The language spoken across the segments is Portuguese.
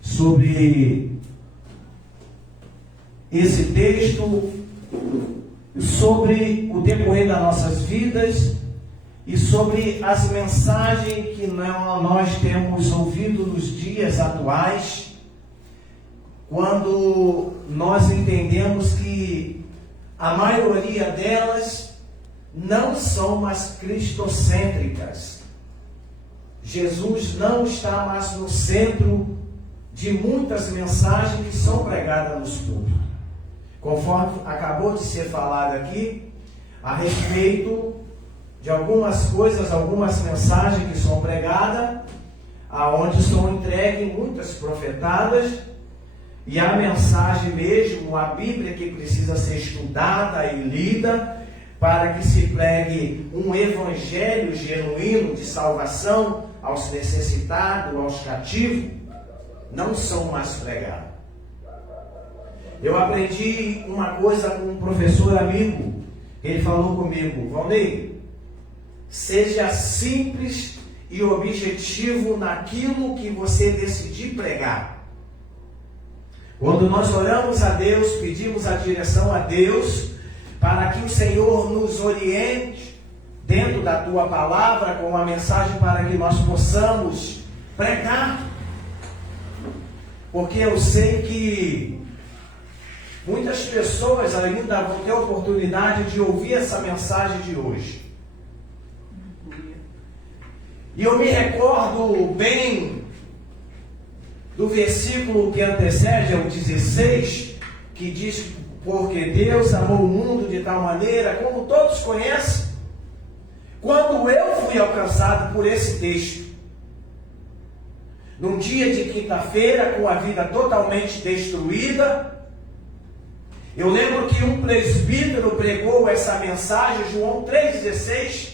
sobre esse texto, sobre o decorrer das nossas vidas e sobre as mensagens que nós temos ouvido nos dias atuais, quando nós entendemos que a maioria delas não são mais cristocêntricas. Jesus não está mais no centro de muitas mensagens que são pregadas nos púlpitos. Conforme acabou de ser falado aqui, a respeito de algumas coisas, algumas mensagens que são pregadas, aonde são entregues muitas profetadas, e a mensagem mesmo, a Bíblia, que precisa ser estudada e lida, para que se pregue um evangelho genuíno de salvação aos necessitados, aos cativos, não são mais pregadas. Eu aprendi uma coisa com um professor amigo, ele falou comigo: Valnei, seja simples e objetivo naquilo que você decidir pregar. Quando nós oramos a Deus, pedimos a direção a Deus, para que o Senhor nos oriente dentro da Tua Palavra, com uma mensagem para que nós possamos pregar. Porque eu sei que muitas pessoas ainda vão ter a oportunidade de ouvir essa mensagem de hoje. E eu me recordo bem do versículo que antecede ao 16, que diz: porque Deus amou o mundo de tal maneira, como todos conhecem. Quando eu fui alcançado por esse texto, num dia de quinta-feira, com a vida totalmente destruída, eu lembro que um presbítero pregou essa mensagem, João 3,16,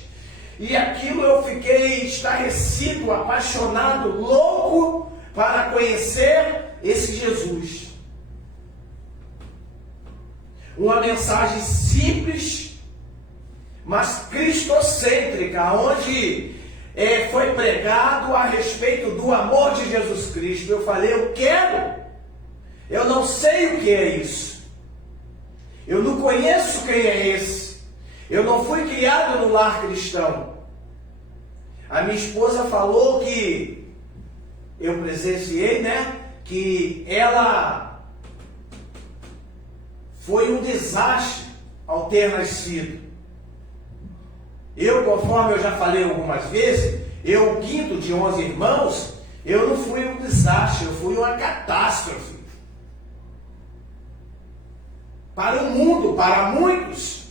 e aquilo eu fiquei estarrecido, apaixonado, louco para conhecer esse Jesus. Uma mensagem simples, mas cristocêntrica, onde foi pregado a respeito do amor de Jesus Cristo. Eu falei: eu quero, eu não sei o que é isso, eu não conheço quem é esse, eu não fui criado no lar cristão. A minha esposa falou que eu presenciei, que ela foi um desastre ao ter nascido. Eu, conforme eu já falei algumas vezes, eu, o quinto de 11 irmãos, eu não fui um desastre, eu fui uma catástrofe. Para o mundo, para muitos.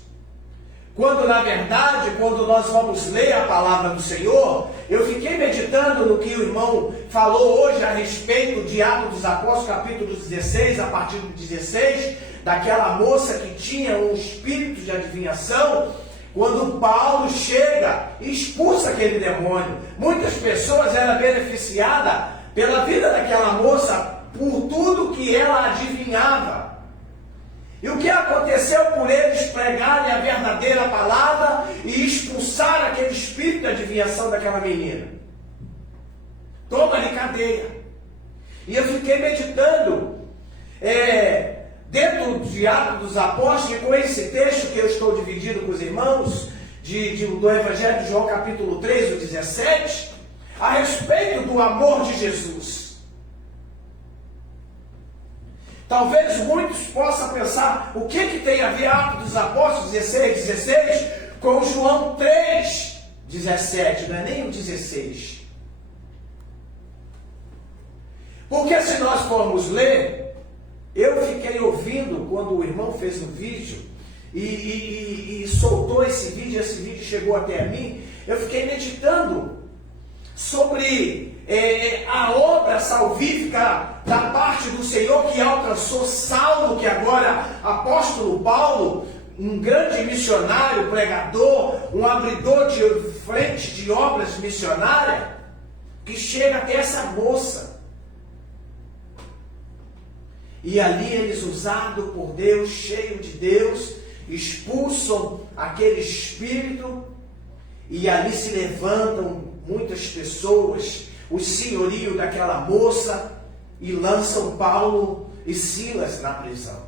Quando, na verdade, quando nós vamos ler a palavra do Senhor, eu fiquei meditando no que o irmão falou hoje a respeito de Atos dos Apóstolos, capítulo 16, a partir do 16, daquela moça que tinha um espírito de adivinhação. Quando Paulo chega e expulsa aquele demônio, muitas pessoas eram beneficiadas pela vida daquela moça, por tudo que ela adivinhava. E o que aconteceu por eles pregarem a verdadeira palavra e expulsar aquele espírito de adivinhação daquela menina? Toma-lhe cadeia. E eu fiquei meditando dentro de Atos dos Apóstolos, e com esse texto que eu estou dividindo com os irmãos, do Evangelho de João capítulo 3, o 17, a respeito do amor de Jesus. Talvez muitos possam pensar: o que tem a ver Atos dos Apóstolos 16 com João 3, 17, não é nem o 16. Porque se nós formos ler, eu fiquei ouvindo quando o irmão fez um vídeo e soltou esse vídeo chegou até a mim, eu fiquei meditando sobre a obra salvífica da parte do Senhor que alcançou Saulo, que agora apóstolo Paulo, um grande missionário, pregador, um abridor de frente de obras missionárias, que chega até essa moça. E ali eles, usados por Deus, cheios de Deus, expulsam aquele espírito, e ali se levantam muitas pessoas, o senhorio daquela moça, e lançam Paulo e Silas na prisão.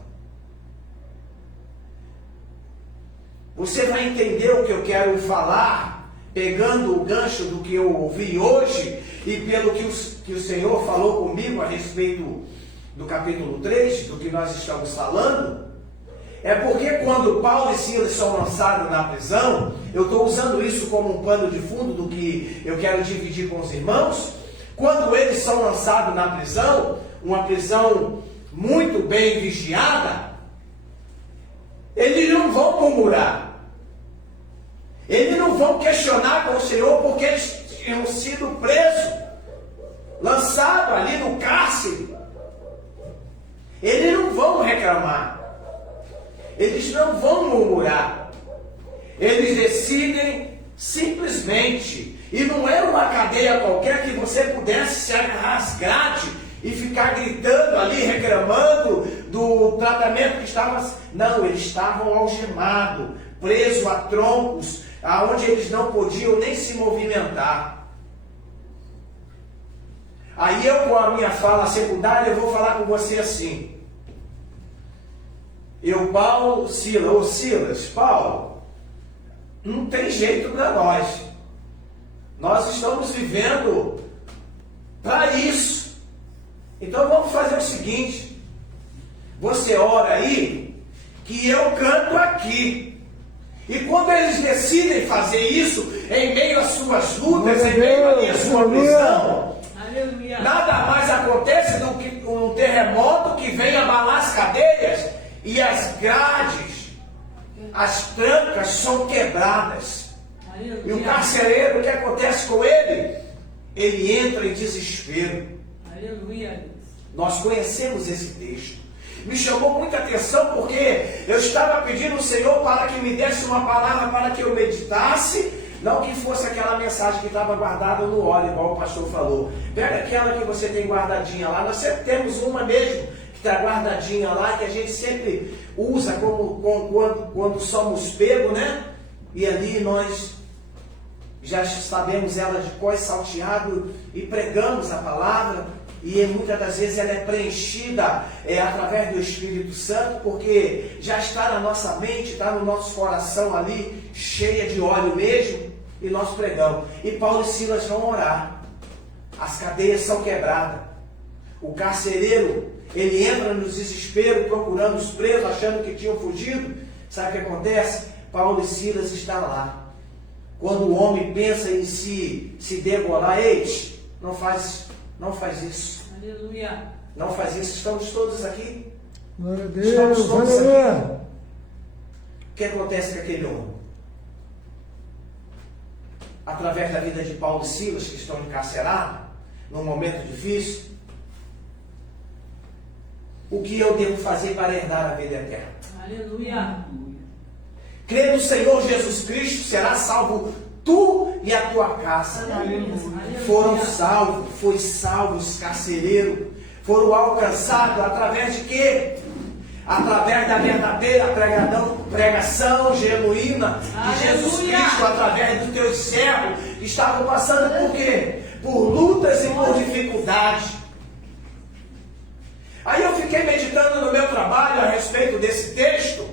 Você vai entender o que eu quero falar, pegando o gancho do que eu ouvi hoje e pelo que o Senhor falou comigo a respeito do capítulo 3, do que nós estamos falando. É porque quando Paulo e Silas são lançados na prisão, eu estou usando isso como um pano de fundo do que eu quero dividir com os irmãos. Quando eles são lançados na prisão, uma prisão muito bem vigiada, eles não vão murmurar. Eles não vão questionar com o Senhor porque eles tinham sido presos, lançados ali no cárcere. Eles não vão reclamar. Eles não vão murmurar. Eles decidem simplesmente. E não era uma cadeia qualquer que você pudesse se agarrar às grades e ficar gritando ali, reclamando do tratamento que estava. Não, eles estavam algemados, presos a troncos, aonde eles não podiam nem se movimentar. Aí eu, com a minha fala secundária, eu vou falar com você assim. Paulo, Silas, Paulo, não tem jeito para nós. Nós estamos vivendo para isso. Então vamos fazer o seguinte. Você ora aí, que eu canto aqui. E quando eles decidem fazer isso, em meio às suas lutas, em meio à sua prisão, nada mais acontece do que um terremoto que vem abalar as cadeias e as grades, as trancas são quebradas. E o carcereiro, o que acontece com ele? Ele entra em desespero. Nós conhecemos esse texto. Me chamou muita atenção porque eu estava pedindo ao Senhor para que me desse uma palavra para que eu meditasse, não que fosse aquela mensagem que estava guardada no óleo, igual o pastor falou. Pega aquela que você tem guardadinha lá. Nós sempre temos uma mesmo que está guardadinha lá, que a gente sempre usa quando somos pegos, né? E ali nós já sabemos ela de cor salteado e pregamos a palavra. E muitas das vezes ela é preenchida através do Espírito Santo, porque já está na nossa mente, está no nosso coração ali, cheia de óleo mesmo, e nós pregamos. E Paulo e Silas vão orar. As cadeias são quebradas. O carcereiro, ele entra no desespero, procurando os presos, achando que tinham fugido. Sabe o que acontece? Paulo e Silas estão lá. Quando o homem pensa em se degolar, ei, não faz isso. Aleluia. Não faz isso. Estamos todos aqui. Glória a Deus. Estamos todos Aleluia. aqui. O que acontece com aquele homem? Através da vida de Paulo e Silas, que estão encarcerados, num momento difícil, o que eu devo fazer para herdar a vida eterna? Aleluia. Crer no Senhor Jesus Cristo, será salvo tu e a tua casa. Foram salvos, foi salvo os carcereiros, foram alcançados através de quê? Através da verdadeira pregação genuína de Jesus Cristo, através dos teus servos que estavam passando por quê? Por lutas e por dificuldades. Aí eu fiquei meditando no meu trabalho a respeito desse texto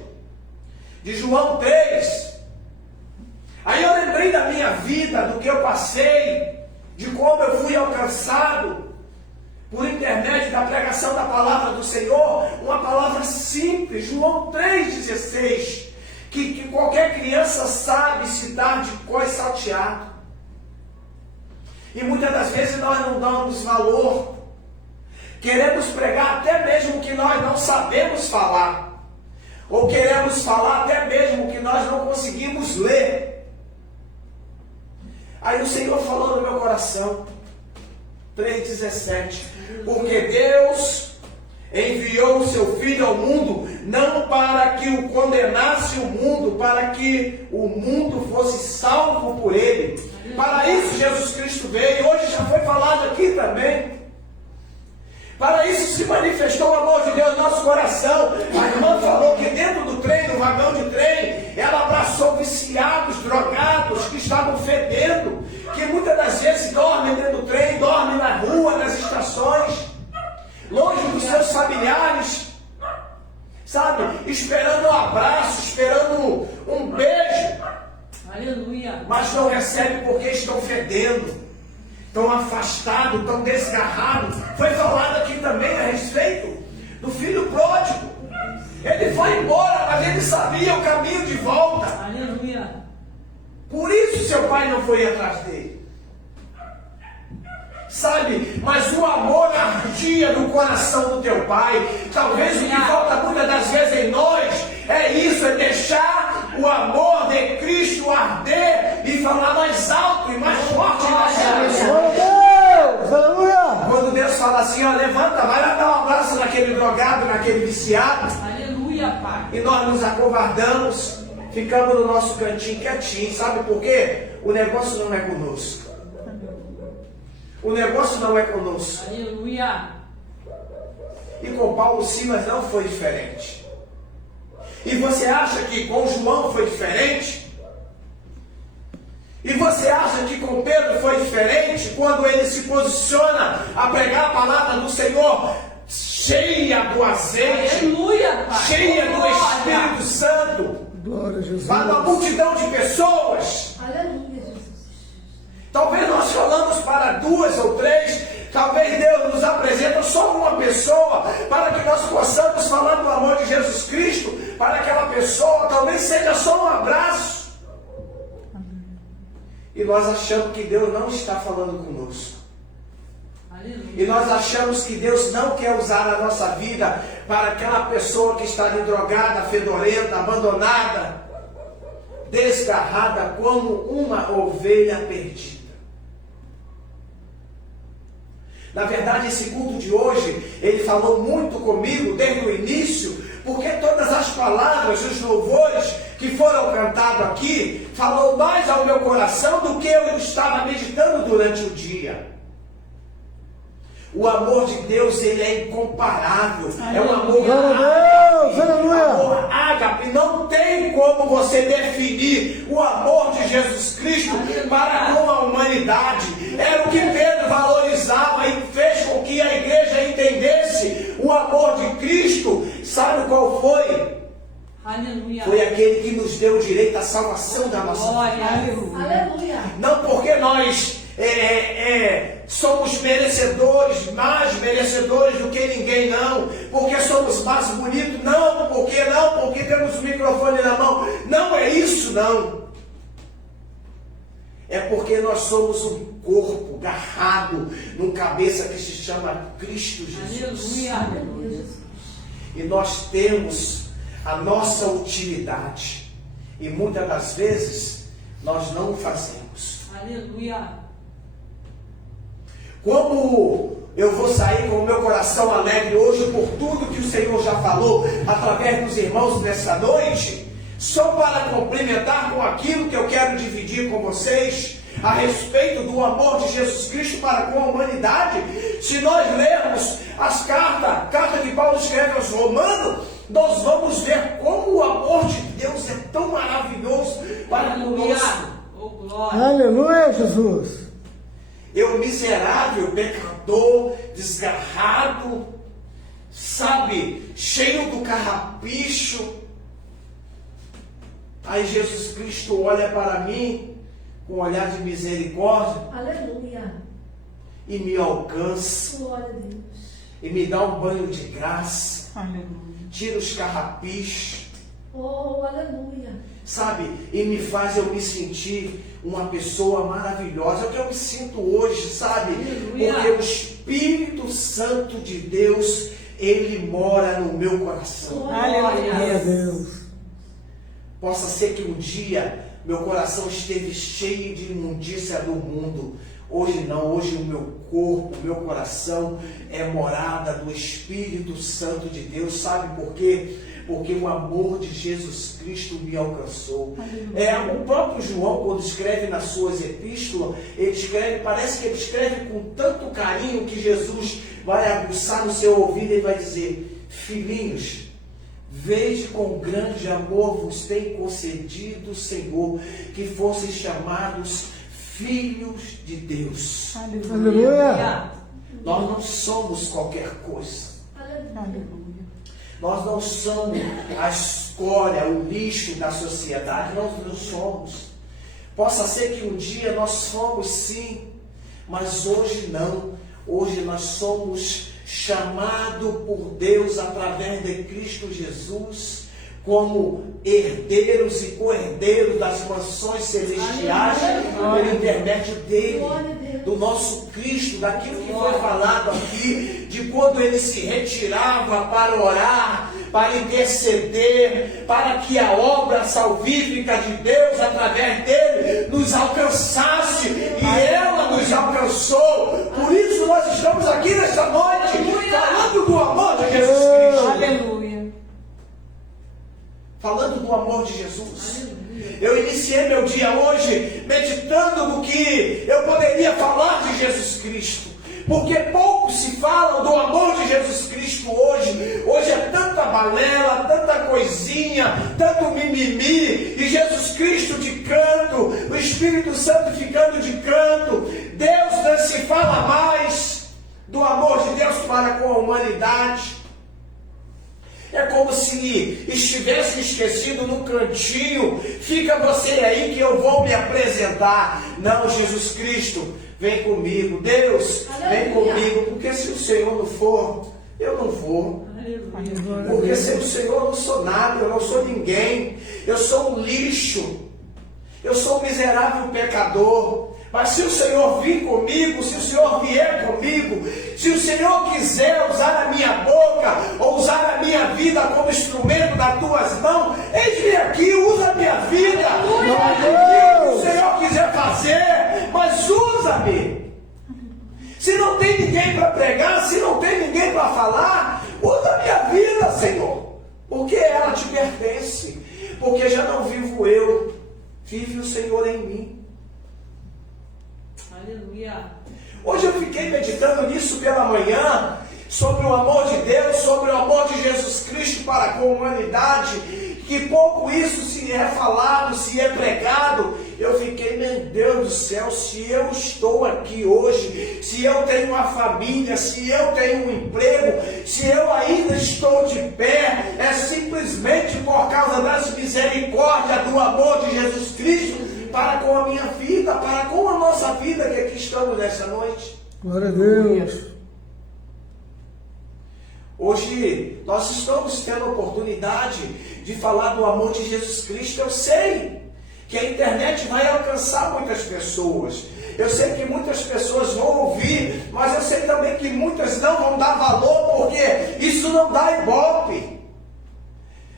de João 3. Aí eu lembrei da minha vida, do que eu passei, de como eu fui alcançado por intermédio da pregação da palavra do Senhor, uma palavra simples, João 3,16, que qualquer criança sabe citar de cor salteado. E muitas das vezes nós não damos valor, queremos pregar até mesmo que nós não sabemos falar, ou queremos falar até mesmo que nós não conseguimos ler. Aí o Senhor falou no meu coração, 3,17, porque Deus enviou o seu Filho ao mundo, não para que o condenasse o mundo, para que o mundo fosse salvo por ele. Para isso Jesus Cristo veio, hoje já foi falado aqui também. Para isso se manifestou o amor de Deus no nosso coração. A irmã falou que dentro do trem, no vagão de trem, ela abraçou viciados, drogados, que estavam fedendo, que muitas das vezes dormem dentro do trem, dormem na rua, nas estações. percebe porque estão fedendo, estão afastados, estão desgarrados. Foi falado aqui também a respeito do filho pródigo. Ele foi embora, mas ele sabia o caminho de volta. Aleluia. Por isso seu pai não foi atrás dele. Sabe, mas o amor ardia no coração do teu pai. Talvez o que falta muitas das vezes em nós é isso, é deixar o amor de Cristo arder e falar mais alto e mais forte na gente. Quando Deus fala assim, ó, levanta, vai lá dar um abraço naquele drogado, naquele viciado. Aleluia, Pai. E nós nos acovardamos, ficamos no nosso cantinho quietinho. Sabe por quê? O negócio não é conosco. O negócio não é conosco. Aleluia. E com Paulo Silas não foi diferente. E você acha que com João foi diferente? E você acha que com Pedro foi diferente? Quando ele se posiciona a pregar a palavra do Senhor, cheia do azeite, Aleluia, Pai. cheia do Espírito Santo, Glória a Jesus. para uma multidão de pessoas. Aleluia, Jesus. Talvez nós falamos para 2 ou 3, talvez Deus nos apresenta só uma pessoa, para que nós possamos falar do amor de Jesus Cristo para aquela pessoa, talvez seja só um abraço. E nós achamos que Deus não está falando conosco. Aleluia. E nós achamos que Deus não quer usar a nossa vida para aquela pessoa que está ali drogada, fedorenta, abandonada, desgarrada como uma ovelha perdida. Na verdade, esse culto de hoje, ele falou muito comigo desde o início, porque todas as palavras, os louvores que foram cantados aqui, falou mais ao meu coração do que eu estava meditando durante o dia. O amor de Deus, ele é incomparável. É um amor amor ágape. Não tem como você definir o amor de Jesus Cristo para com a humanidade. Era o que Pedro valorizava e fez com que a igreja entendesse o amor de Cristo. Sabe qual foi? Aleluia. Foi aquele que nos deu o direito à salvação da nossa vida. Glória, aleluia. Aleluia. Não porque nós somos merecedores, mais merecedores do que ninguém, não. Porque somos mais bonitos, não. Porque temos o microfone na mão. Não é isso, não. É porque nós somos um corpo garrado num cabeça que se chama Cristo Jesus. Aleluia, aleluia. E nós temos a nossa utilidade. E muitas das vezes nós não o fazemos. Aleluia. Como eu vou sair com o meu coração alegre hoje por tudo que o Senhor já falou através dos irmãos nessa noite, só para complementar com aquilo que eu quero dividir com vocês a respeito do amor de Jesus Cristo para com a humanidade. Se nós lermos as cartas que Paulo escreve aos Romanos, nós vamos ver como o amor de Deus é tão maravilhoso para conosco. Oh, glória. Aleluia, Jesus. Eu, miserável, pecador, desgarrado, sabe, cheio do carrapicho. Aí Jesus Cristo olha para mim com um olhar de misericórdia Aleluia. e me alcança Glória a Deus. e me dá um banho de graça, Aleluia. tira os carrapichos, Oh, aleluia. sabe, e me faz eu me sentir uma pessoa maravilhosa. É o que eu me sinto hoje, sabe? Aleluia. Porque o Espírito Santo de Deus, ele mora no meu coração. Glória a Glória a Deus. Deus. Possa ser que um dia meu coração esteve cheio de imundícia do mundo. Hoje não, hoje o meu corpo, o meu coração é morada do Espírito Santo de Deus. Sabe por quê? Porque o amor de Jesus Cristo me alcançou. O próprio João, quando escreve nas suas epístolas, ele escreve, parece que ele escreve com tanto carinho que Jesus vai aguçar no seu ouvido e vai dizer: filhinhos, veja com grande amor vos tem concedido o Senhor, que fossem chamados filhos de Deus. Aleluia. Nós não somos qualquer coisa. Aleluia. Nós não somos a escória, o lixo da sociedade. Nós não somos. Possa ser que um dia nós fomos sim, mas hoje não. Hoje nós somos chamados por Deus através de Cristo Jesus como herdeiros e co-herdeiros das mansões celestiais pelo intermédio dele, do nosso Cristo, daquilo que foi falado aqui, de quando ele se retirava para orar, para interceder, para que a obra salvífica de Deus através dele nos alcançasse, e ela nos alcançou. Por isso nós estamos aqui nesta noite falando do amor de Jesus Cristo. Aleluia. Falando do amor de Jesus. Eu iniciei meu dia hoje meditando no que eu poderia falar de Jesus Cristo. Porque pouco se fala do amor de Jesus Cristo hoje. Hoje é tanta balela, tanta coisinha, tanto mimimi, e Jesus Cristo de canto, o Espírito Santo ficando de canto. Deus não se fala mais do amor de Deus para com a humanidade. É como se estivesse esquecido no cantinho. Fica você aí que eu vou me apresentar. Não, Jesus Cristo, vem comigo. Deus, vem comigo. Porque se o Senhor não for, eu não vou. Porque sem o Senhor eu não sou nada, eu não sou ninguém. Eu sou um lixo. Eu sou um miserável pecador. Mas se o Senhor vir comigo, se o Senhor vier comigo, se o Senhor quiser usar a minha boca, ou usar a minha vida como instrumento das tuas mãos, eis-me aqui, usa a minha vida. Não o que o Senhor quiser fazer, mas usa-me. Se não tem ninguém para pregar, se não tem ninguém para falar, usa a minha vida, Senhor. Porque ela te pertence. Porque já não vivo eu, vive o Senhor em mim. Aleluia. Hoje eu fiquei meditando nisso pela manhã, sobre o amor de Deus, sobre o amor de Jesus Cristo para com a humanidade, que pouco isso se é falado, se é pregado. Eu fiquei, meu Deus do céu, se eu estou aqui hoje, se eu tenho uma família, se eu tenho um emprego, se eu ainda estou de pé, é simplesmente por causa das misericórdias do amor de Jesus Cristo para com a minha vida, para com a nossa vida que aqui estamos nessa noite. Glória a Deus. Hoje nós estamos tendo a oportunidade de falar do amor de Jesus Cristo. Eu sei que a internet vai alcançar muitas pessoas. Eu sei que muitas pessoas vão ouvir, mas eu sei também que muitas não vão dar valor, porque isso não dá ibope.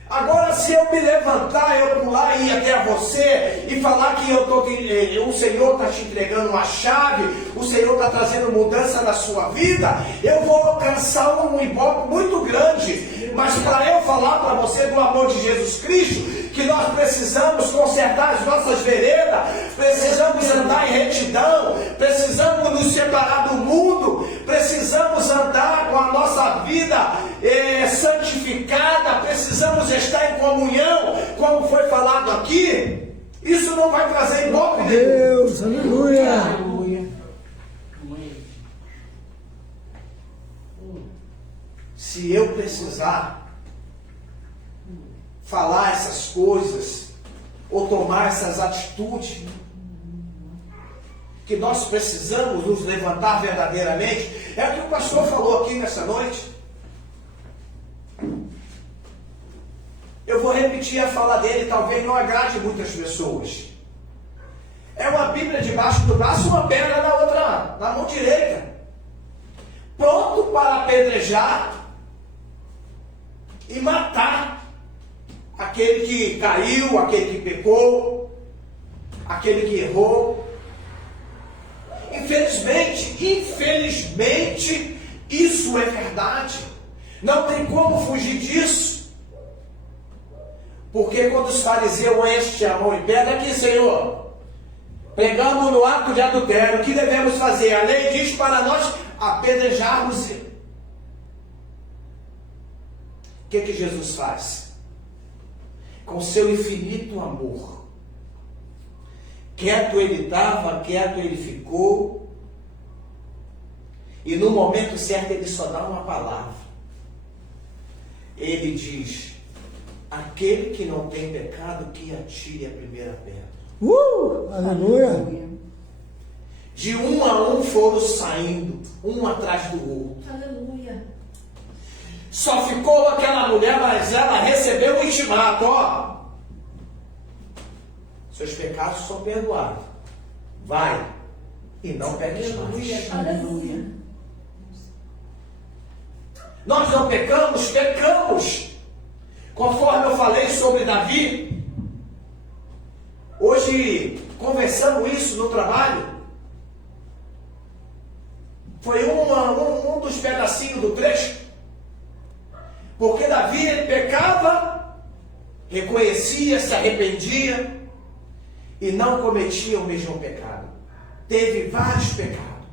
Agora, se eu me levantar, eu pular e ir até você e falar que o Senhor está te entregando uma chave, o Senhor está trazendo mudança na sua vida, eu vou alcançar um ibope muito grande. Mas para eu falar para você do amor de Jesus Cristo, que nós precisamos consertar as nossas veredas, precisamos andar em retidão, precisamos nos separar do mundo, precisamos andar com a nossa vida santificada, precisamos estar em comunhão, como foi falado aqui. Isso não vai trazer ibope nenhum. Deus, aleluia. Aleluia. Se eu precisar falar essas coisas, ou tomar essas atitudes, que nós precisamos nos levantar verdadeiramente, é o que o pastor falou aqui nessa noite. Eu vou repetir a fala dele, talvez não agrade muitas pessoas. É uma Bíblia debaixo do braço, uma pedra na outra, na mão direita, pronto para apedrejar e matar aquele que caiu, aquele que pecou, aquele que errou. Infelizmente, isso é verdade. Não tem como fugir disso. Porque quando os fariseus enchem a mão em pedra, aqui, Senhor, pregamos no ato de adultério, o que devemos fazer? A lei diz para nós apedrejarmos. O que Jesus faz? Com seu infinito amor, quieto ele estava, quieto ele ficou, e no momento certo ele só dá uma palavra. Ele diz: aquele que não tem pecado, que atire a primeira pedra. Aleluia. De um a um foram saindo, um atrás do outro. Aleluia. Só ficou aquela mulher, mas ela recebeu o intimato, ó. Seus pecados são perdoados. Vai e não peques mais. Aleluia. Nós não pecamos, pecamos. Conforme eu falei sobre Davi, hoje conversamos isso no trabalho. Foi um dos pedacinhos do trecho. Porque Davi ele pecava, reconhecia, se arrependia e não cometia o mesmo pecado. Teve vários pecados.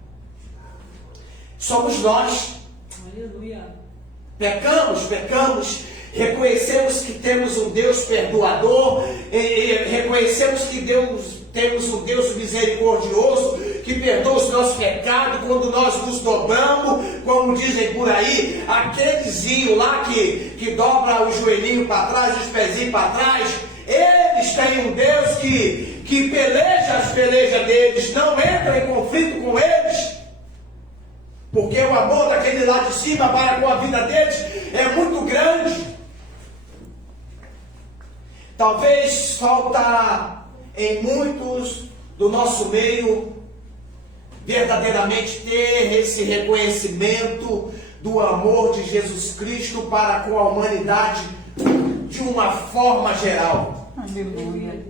Somos nós. Aleluia. Pecamos, reconhecemos que temos um Deus perdoador, reconhecemos que temos um Deus misericordioso, que perdoa os nossos pecados quando nós nos dobramos, como dizem por aí, aquelezinho lá que dobra o joelhinho para trás, os pezinhos para trás. Eles têm um Deus que peleja as pelejas deles, não entra em conflito com eles, porque o amor daquele lá de cima para com a vida deles é muito grande. Talvez falta em muitos do nosso meio verdadeiramente ter esse reconhecimento do amor de Jesus Cristo para com a humanidade de uma forma geral. Aleluia.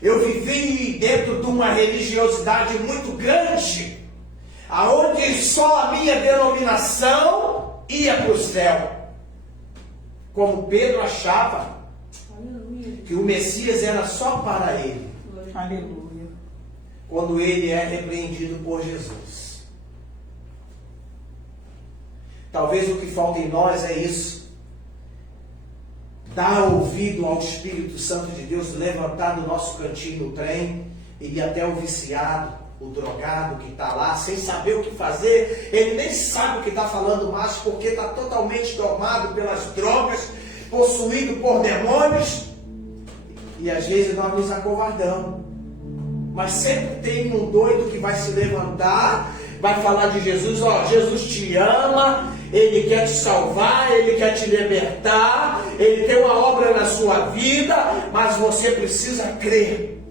Eu vivi dentro de uma religiosidade muito grande, aonde só a minha denominação ia para o céu. Como Pedro achava que o Messias era só para ele. Aleluia. Quando ele é repreendido por Jesus. Talvez o que falta em nós é isso. Dar ouvido ao Espírito Santo de Deus, levantar do nosso cantinho no trem, e ir até o viciado, o drogado que está lá, sem saber o que fazer. Ele nem sabe o que está falando mais, porque está totalmente tomado pelas drogas, possuído por demônios. E às vezes nós nos acovardamos. Mas sempre tem um doido que vai se levantar, vai falar de Jesus. Ó, Jesus te ama, Ele quer te salvar, Ele quer te libertar, Ele tem uma obra na sua vida, mas você precisa crer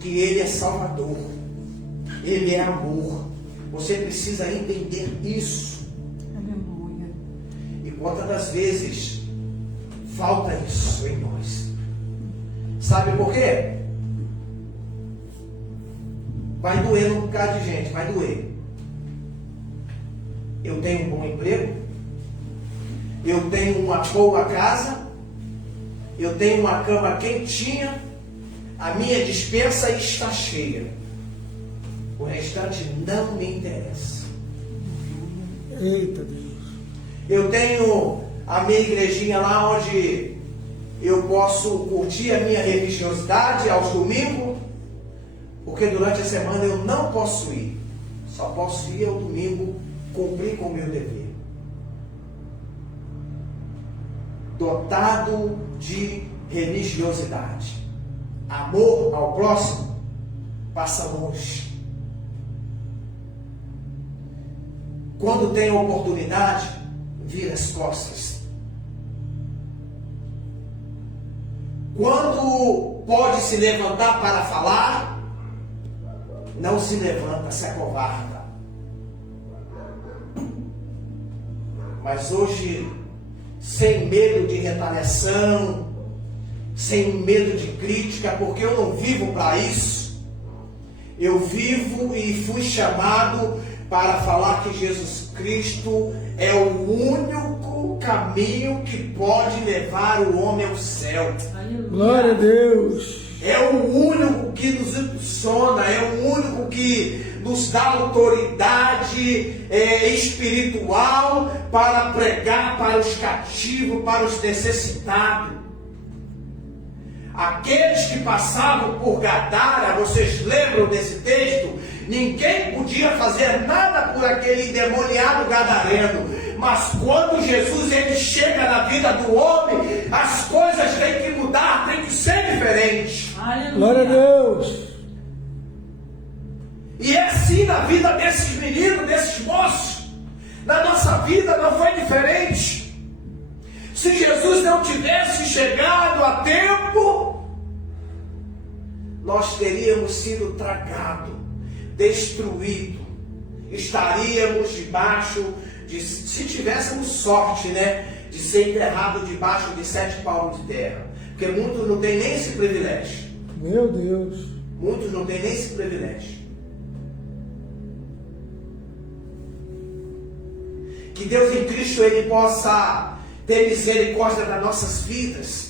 que Ele é Salvador, Ele é amor. Você precisa entender isso. Aleluia. E quantas das vezes falta isso em nós? Sabe por quê? Vai doer um bocado de gente, vai doer. Eu tenho um bom emprego, eu tenho uma boa casa, eu tenho uma cama quentinha, a minha despensa está cheia. O restante não me interessa. Eita Deus. Eu tenho a minha igrejinha lá onde eu posso curtir a minha religiosidade aos domingos, porque durante a semana eu não posso ir. Só posso ir ao domingo cumprir com o meu dever. Dotado de religiosidade. Amor ao próximo passa longe. Quando tem oportunidade, vira as costas. Quando pode se levantar para falar, não se levanta, se acovarda. Mas hoje, sem medo de retaliação, sem medo de crítica, porque eu não vivo para isso. Eu vivo e fui chamado para falar que Jesus Cristo é o único caminho que pode levar o homem ao céu. Aleluia. Glória a Deus. É o único que nos impulsiona, é o único que nos dá autoridade espiritual para pregar para os cativos, para os necessitados. Aqueles que passavam por Gadara, vocês lembram desse texto? Ninguém podia fazer nada por aquele endemoniado gadareno, Mas quando Jesus ele chega na vida do homem, as coisas têm que mudar, têm que ser diferentes. Glória a Deus. E é assim na vida desses meninos, desses moços. Na nossa vida não foi diferente. Se Jesus não tivesse chegado a tempo, nós teríamos sido tragados, destruídos. Estaríamos debaixo de, se tivéssemos sorte, né, de ser enterrado debaixo de 7 palmos de terra. Porque muitos não têm nem esse privilégio. Meu Deus. Muitos não têm nem esse privilégio. Que Deus em Cristo ele possa ter misericórdia das nossas vidas.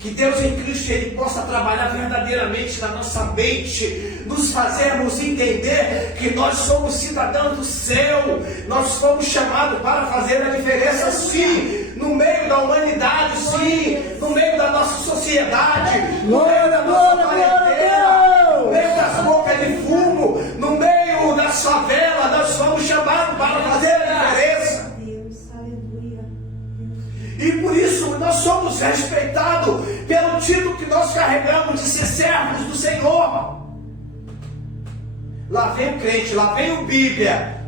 Que Deus em Cristo ele possa trabalhar verdadeiramente na nossa mente, nos fazermos entender que nós somos cidadãos do céu. Nós fomos chamados para fazer a diferença, sim, no meio da humanidade, sim, no meio da nossa sociedade, no meio da nossa parentela, no meio das bocas de fumo, no meio das favelas. Nós fomos chamados para fazer a diferença. E por isso nós somos respeitados pelo título que nós carregamos de ser servos do Senhor. Lá vem o crente, lá vem o Bíblia,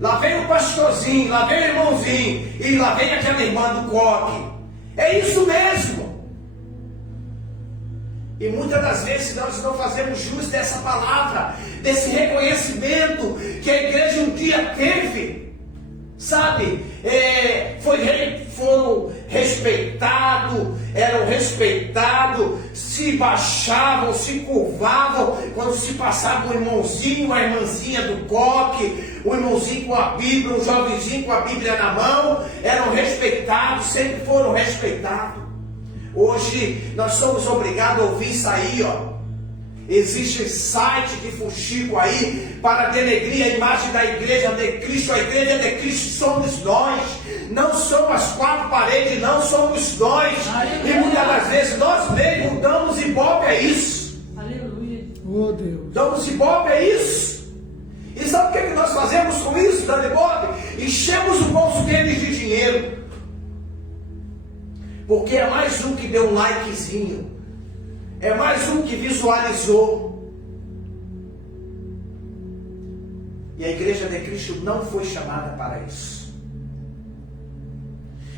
lá vem o pastorzinho, lá vem o irmãozinho, e lá vem aquela irmã do coque. É isso mesmo. E muitas das vezes nós não fazemos jus dessa palavra, desse reconhecimento que a igreja um dia teve. Sabe, foram respeitados, eram respeitados, se baixavam, se curvavam, quando se passava o irmãozinho, a irmãzinha do coque, o irmãozinho com a Bíblia, o jovenzinho com a Bíblia na mão, eram respeitados, sempre foram respeitados. Hoje nós somos obrigados a ouvir isso aí, ó. Existe site que fuxico aí para denegrir a imagem da igreja de Cristo. A igreja de Cristo somos nós, não são as 4 paredes, não somos nós. Aleluia. E muitas das vezes nós mesmos damos ibope a isso. Aleluia. Oh Deus. Damos ibope a isso. E sabe o que nós fazemos com isso, dando ibope? Enchemos o bolso deles de dinheiro. Porque é mais um que deu um likezinho. É mais um que visualizou. E a igreja de Cristo não foi chamada para isso.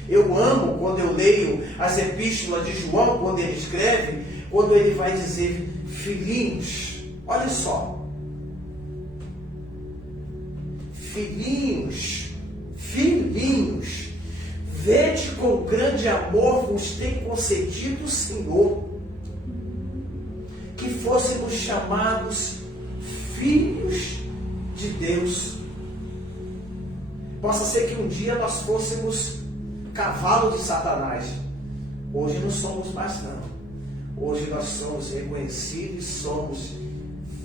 Eu amo quando eu leio as epístolas de João, quando ele escreve, quando ele vai dizer: filhinhos, olha só, filhinhos, vede com grande amor vos tem concedido o Senhor, que fôssemos chamados filhos de Deus. Possa ser que um dia nós fôssemos cavalo de Satanás. Hoje não somos mais não. Hoje nós somos reconhecidos, somos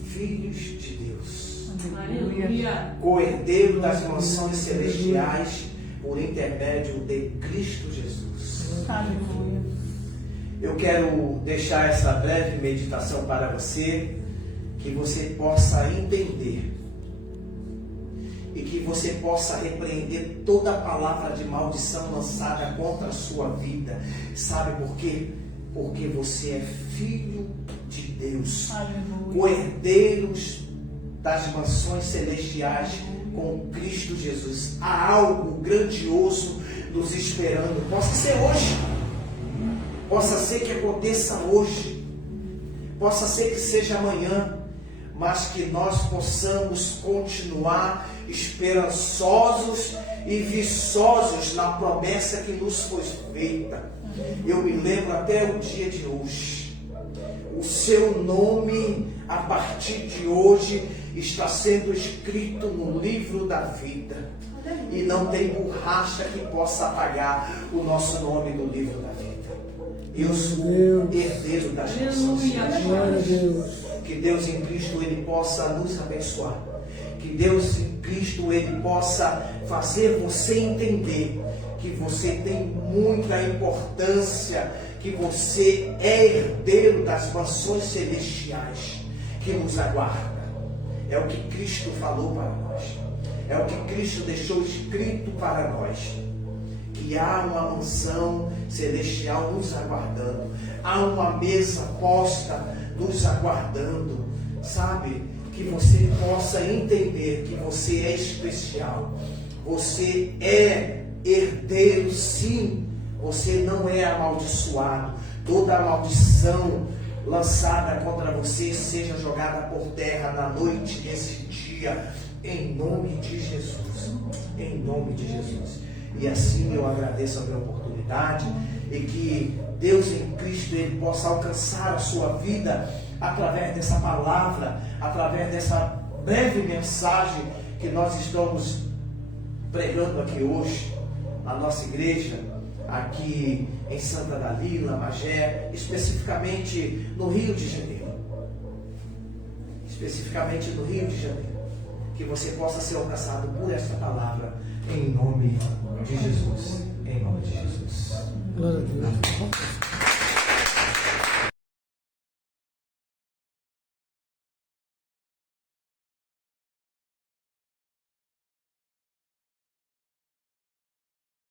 filhos de Deus. Aleluia. Co-herdeiro das mansões celestiais por intermédio de Cristo Jesus. Aleluia. Eu quero deixar essa breve meditação para você, que você possa entender e que você possa repreender toda palavra de maldição lançada contra a sua vida. Sabe por quê? Porque você é filho de Deus, co-herdeiros das mansões celestiais com Cristo Jesus. Há algo grandioso nos esperando. Possa ser hoje. Possa ser que aconteça hoje, possa ser que seja amanhã, mas que nós possamos continuar esperançosos e viçosos na promessa que nos foi feita. Eu me lembro até o dia de hoje. O seu nome, a partir de hoje, está sendo escrito no livro da vida. E não tem borracha que possa apagar o nosso nome do livro da vida. Eu sou herdeiro das nações. Que Deus em Cristo ele possa nos abençoar. Que Deus em Cristo ele possa fazer você entender que você tem muita importância, que você é herdeiro das mansões celestiais que nos aguarda. É o que Cristo falou para nós. É o que Cristo deixou escrito para nós. Que há uma mansão celestial nos aguardando. Há uma mesa posta nos aguardando. Sabe? Que você possa entender que você é especial. Você é herdeiro, sim. Você não é amaldiçoado. Toda maldição lançada contra você seja jogada por terra na noite desse dia, em nome de Jesus. Em nome de Jesus. E assim eu agradeço a minha oportunidade e que Deus em Cristo Ele possa alcançar a sua vida através dessa palavra, através dessa breve mensagem que nós estamos pregando aqui hoje na nossa igreja, aqui em Santa Dalila, Magé, especificamente no Rio de Janeiro. Especificamente no Rio de Janeiro. Que você possa ser alcançado por esta palavra, em nome de Jesus. Em nome